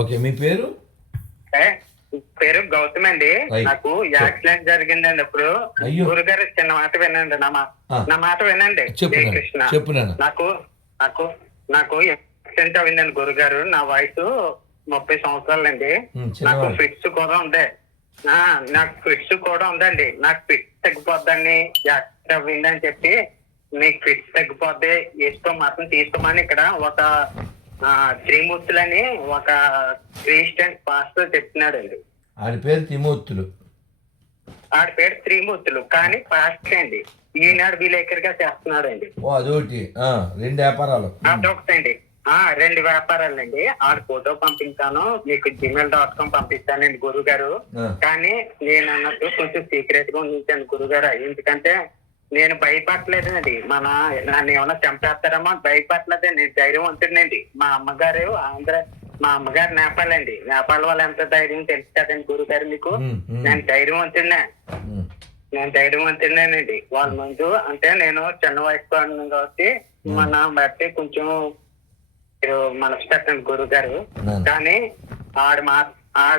Okay, మీ పేరు? ఏ, పేరు గౌతమ్ అండి. రైట్. నాకు యాక్సిడెంట్ జరిగిందండి. అప్పుడు అయ్యో. గురుగారు చిన్న మాట వినండి. నా మాట వినండి. చెప్పు జై నాన్న. కృష్ణ. చెప్పు నాన్న. నాకు నాకు నాకు యాక్సిడెంట్ అయిందండి గురుగారు. నా వయసు 30 సంవత్సరాలండి. నాకు చిన్నవాడు. ఫిట్స్ కూడా ఉంది. నాకు ఫిట్స్ కూడా ఉందండి. నాకు ఫిట్స్ తగ్గిపోద్దండి. యాక్సిడెంట్ అయిందని చెప్పి నీకు ఫిట్స్ తగ్గిపోద్ది, వేసుకో మాత్రం తీసుకోమని ఇక్కడ ఒక శ్రీమూర్తులని ఒక క్రిస్టియన్ పాస్టర్ చెప్తున్నాడండి. ఆడి పేరు తిమోత్తులు. ఆడి పేరు శ్రీమూర్తులు, కానీ పాస్టర్ అండి. ఈనాడు విలేకర్ గా చేస్తున్నాడండి. ఓ అదొకటి. రెండు వ్యాపారాలు. అదొకటండి. 2 వ్యాపారాలండి. ఆడు ఫోటో పంపించాను, మీకు gmail.com పంపిస్తానండి గురువు గారు. కానీ నేను అన్నట్టు కొంచెం సీక్రెట్ గా ఉంచాను గురుగారు. ఎందుకంటే నేను భయపడలేదండి. నన్ను ఏమైనా చంపేస్తారేమో భయపడలేదండి. నేను ధైర్యం ఉంటుందండి. మా అమ్మగారు నేపాల్ అండి. నేపాల్ వాళ్ళు ఎంత ధైర్యం తెలుసు కదండి గురుగారు మీకు. నేను ధైర్యం ఉంటున్నానండి. వాళ్ళ ముందు అంటే నేను చిన్న వయసు కాబట్టి మన బట్టి కొంచెం మనసు పెట్టండి గురుగారు. కానీ ఆడ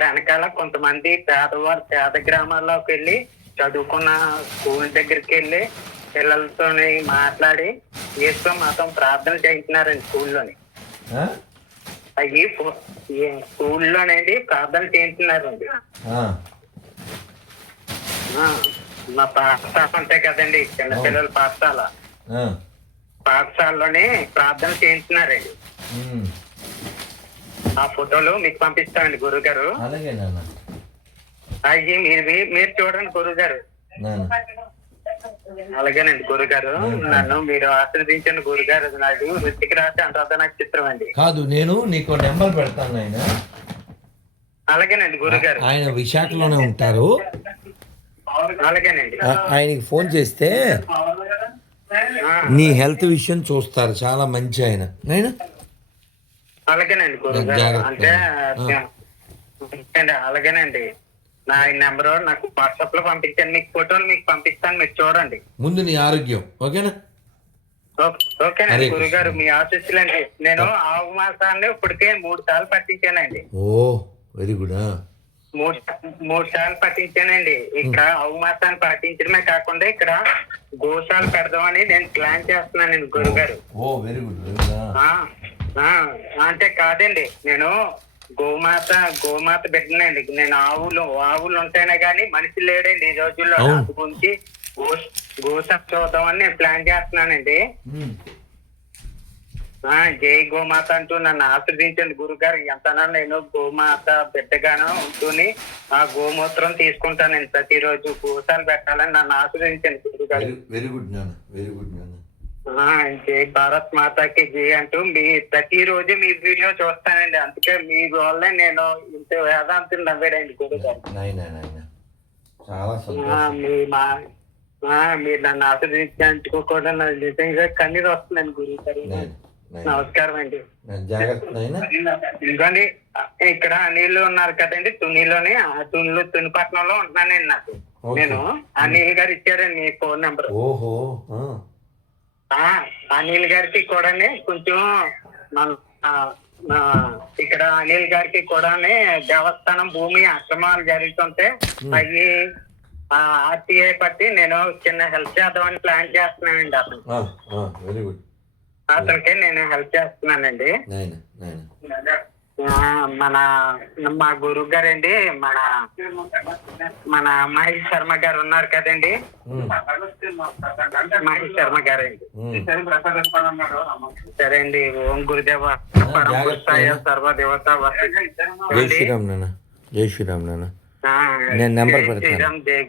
వెనకాల కొంతమంది పేద గ్రామాల్లోకి వెళ్ళి చదువుకున్న స్కూల్ దగ్గరికి వెళ్ళి పిల్లలతో మాట్లాడి ఏసుతో మాత్రం ప్రార్థనలు చేయించినారండి స్కూల్లోని. అవి స్కూల్లోనేది ప్రార్థనలు చేయించినారండి. మా పాఠశాల అంతే కదండి, చిన్నపిల్లల పాఠశాలలోనే ప్రార్థన చేయించినారండి. ఆ ఫోటోలు మీకు పంపిస్తామండి గురుగారు. అవి మీరు చూడండి గురుగారు. అలాగేనండి గురుగారు. నన్ను మీరు ఆశీర్వదించండి గురుగారు. నాకు వృత్తికి రాసి అంత నక్షత్రం అండి. కాదు, నేను నీకు నెంబర్ పెడతాను ఆయన. అలాగేనండి గురుగారు. ఆయన విశాఖలోనే ఉంటారు. అలాగేనండి. ఆయనకి ఫోన్ చేస్తే నీ హెల్త్ విషయం చూస్తారు. చాలా మంచి ఆయన. అలాగేనండి గురుగారు. అంటే అలాగేనండి. నా నెంబరు నాకు వాట్సాప్ లో పంపించండి. మీకు ఫోటోలు మీకు పంపిస్తాను, మీరు చూడండి. ముందు నీ ఆరోగ్యం ఓకేనా? ఓకేనండి గురుగారు. మీ ఆశీస్సులండి. నేను ఆవు మాసాన్ని ఇప్పటికే 3 సార్లు పట్టించానండి. ఓ వెరీ గుడ్. 3 సార్లు పట్టించానండి. ఇక్కడ ఆవు మాసాన్ని పట్టించడమే కాకుండా ఇక్కడ గోశాల పెడదామని నేను ప్లాన్ చేస్తున్నానండి గురుగారు. ఓ వెరీ గుడ్. అంటే కాదండి, నేను గోమాత పెట్టినండి. నేను ఆవులు ఉంటాయినా కానీ మనిషి లేడండి ఈ రోజుల్లో. దాని గురించి గోశాల చూద్దామని నేను ప్లాన్ చేస్తున్నానండి. జై గోమాత అంటూ నన్ను ఆశీర్వదించండి గురుగారు. ఎంతనా నేను గోమాత బిడ్డగాను ఉంటూని ఆ గోమూత్రం తీసుకుంటానండి ప్రతిరోజు. గోశాల పెట్టాలని నన్ను ఆశీర్వదించండి గురుగారు. వెరీ గుడ్ నాన్న, వెరీ గుడ్ నాన్న. జై భారత్ మాతాకి జై అంటూ ప్రతిరోజు మీ వీడియో చూస్తానండి. అందుకే మీ వల్ల నేను ఇంత వేదాంతం నవ్వాడండి గురుగారు. మీరు నన్ను ఆశీర్వదించినందుకు కూడా నిజంగా కన్నీరు వస్తుందండి గురుగారు. నమస్కారం అండి. ఇదిగోండి, ఇక్కడ అనిల్ ఉన్నారు కదండి తునిలోని. తునిపట్నంలో ఉంటున్నానండి. నేను అనిల్ గారు ఇచ్చారండి మీ ఫోన్ నెంబర్. ఓహో. అనిల్ గారికి కూడా కొంచెం ఇక్కడ అనిల్ గారికి కూడా దేవస్థానం భూమి అక్రమాలు జరుగుతుంటే అవి ఆర్టీఐ పట్టి నేను చిన్న హెల్ప్ చేద్దామని ప్లాన్ చేస్తున్నానండి. అతనికి నేను హెల్ప్ చేస్తున్నానండి. మా గురువు గారండి, మన మహేష్ శర్మ గారు ఉన్నారు కదండి. మహేష్ శర్మ గారండి. సరే అండి. ఓం గురుదేవ సర్వదేవత. జై శ్రీరామ్ నాన్న. జై శ్రీరామ్ నాన్న. నేను నెంబర్ పెడతాను.